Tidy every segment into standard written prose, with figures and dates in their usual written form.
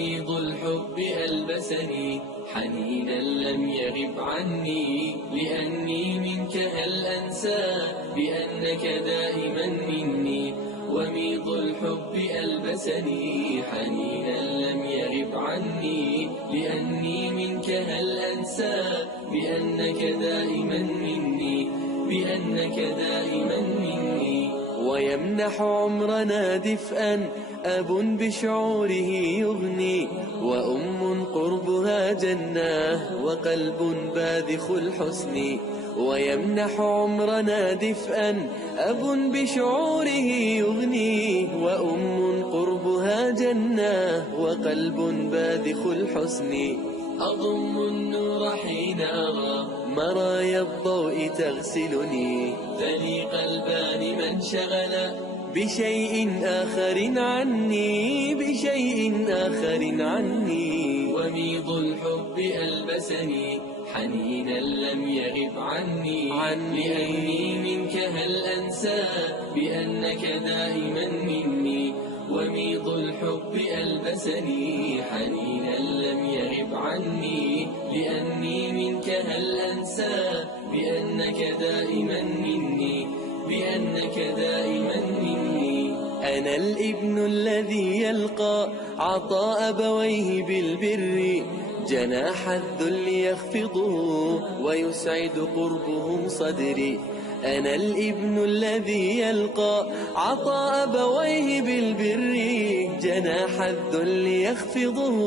وميض الحب ألبسني حنينا لم يغب عني، لأني منك هل أنسى بأنك دائما مني. وميض الحب ألبسني حنينا لم يغب عني، لأني منك هل أنسى بأنك دائما مني، بأنك دائما مني. ويمنح عمرنا دفئا أب بشعوره يغني، وأم قربها جنة وقلب باذخ الحسن. ويمنح عمرنا دفئا أب بشعوره يغني، وأم قربها جنة وقلب باذخ الحسن. أضم النور حين أرى مرايا الضوء تغسلني، ذلي قلبان من شغل بشيء آخر عني، بشيء آخر عني. وميض الحب ألبسني حنينا لم يغب عني، لأني منك هل أنسى بأنك دائما مني. وميض الحب ألبسني حنينا لم يغب عني، لأني منك هل أنسى بأنك دائما مني، بأنك دائما مني. أنا الابن الذي يلقى عطاء أبويه بالبر، جناح الذل يخفضه ويسعد قربهم صدري. أنا الابن الذي يلقى عطاء أبويه بالبر، جناح الذل يخفضه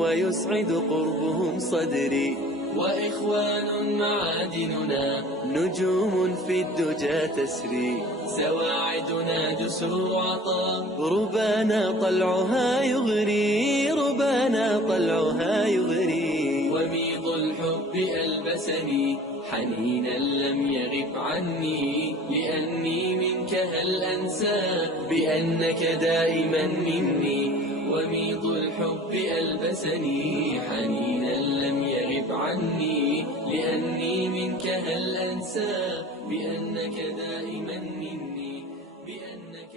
ويسعد قربهم صدري. وإخوان معادننا نجوم في الدجى تسري، سواعدنا جسر عطاء ربانا طلعها يغري، ربانا طلعها يغري. وميض الحب ألبسني حنينا لم يغب عني، لأني منك هل أنسى بأنك دائما مني. وميض الحب ألبسني حنينا لم يغب عني، لأني منك هل أنسى بأنك دائما مني، بأنك